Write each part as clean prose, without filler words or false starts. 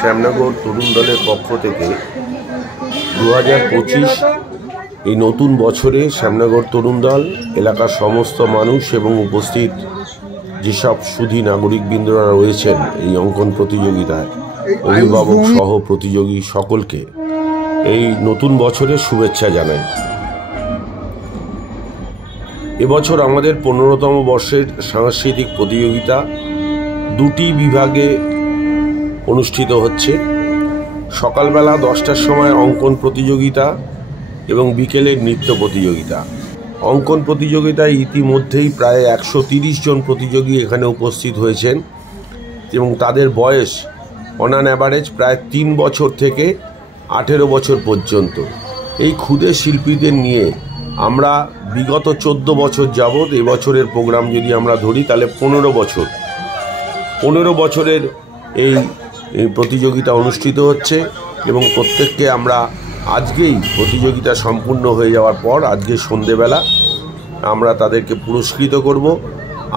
শ্যামনগর তরুণ দলের পক্ষ থেকে 2025 এই নতুন বছরে শ্যামনগর তরুণ দল এলাকার সমস্ত মানুষ এবং উপস্থিত যেসব সুধী নাগরিকবৃন্দরা রয়েছেন এই অঙ্কন প্রতিযোগিতায়, অভিভাবক সহ প্রতিযোগী সকলকে এই নতুন বছরের শুভেচ্ছা জানাই। এবছর আমাদের 15তম বর্ষের সাংস্কৃতিক প্রতিযোগিতা দুটি বিভাগে অনুষ্ঠিত হচ্ছে। সকালবেলা 10টার সময় অঙ্কন প্রতিযোগিতা এবং বিকেলে নৃত্য প্রতিযোগিতা। অঙ্কন প্রতিযোগিতায় ইতিমধ্যেই প্রায় 130 জন প্রতিযোগী এখানে উপস্থিত হয়েছেন এবং তাদের বয়স অন অ্যাভারেজ প্রায় 3 বছর থেকে 18 বছর পর্যন্ত। এই ক্ষুদে শিল্পীদের নিয়ে আমরা বিগত 14 বছর যাবৎ এবছরের প্রোগ্রাম যদি আমরা ধরি তাহলে 15 বছরের এই প্রতিযোগিতা অনুষ্ঠিত হচ্ছে এবং প্রত্যেককে আমরা আজকেই প্রতিযোগিতা সম্পূর্ণ হয়ে যাওয়ার পর আজকে সন্ধেবেলা আমরা তাদেরকে পুরস্কৃত করব।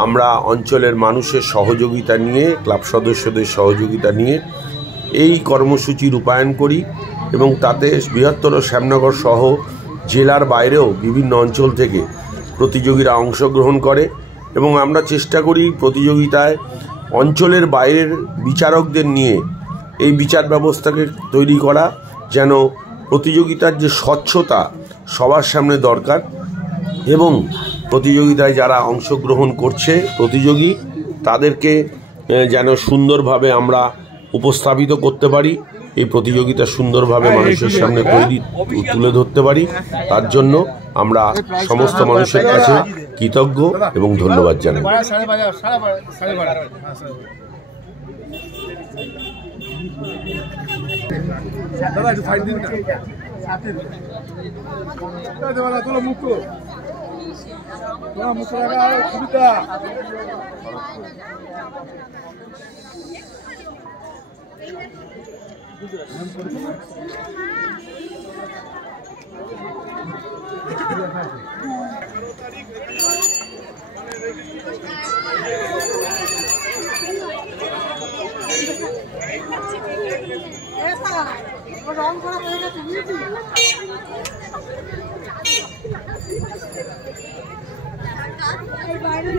আমরা অঞ্চলের মানুষের সহযোগিতা নিয়ে, ক্লাব সদস্যদের সহযোগিতা নিয়ে এই কর্মসূচি রূপায়ণ করি এবং তাতে বৃহত্তর শ্যামনগর সহ জেলার বাইরেও বিভিন্ন অঞ্চল থেকে প্রতিযোগীরা অংশগ্রহণ করে এবং আমরা চেষ্টা করি প্রতিযোগিতায় অঞ্চলের বাইরের বিচারকদের নিয়ে এই বিচার ব্যবস্থাকে তৈরি করা, যেন প্রতিযোগিতার যে স্বচ্ছতা সবার সামনে দরকার এবং প্রতিযোগিতায় যারা অংশগ্রহণ করছে প্রতিযোগী তাদেরকে যেন সুন্দরভাবে আমরা উপস্থাপিত করতে পারি, এই প্রতিযোগিতা সুন্দরভাবে মানুষের সামনে তুলে ধরতে পারি। তার জন্য আমরা সমস্ত মানুষের কাছে কৃতজ্ঞ এবং ধন্যবাদ জানাই। রং করা হয়ে গেছে বাইরে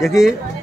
देखिए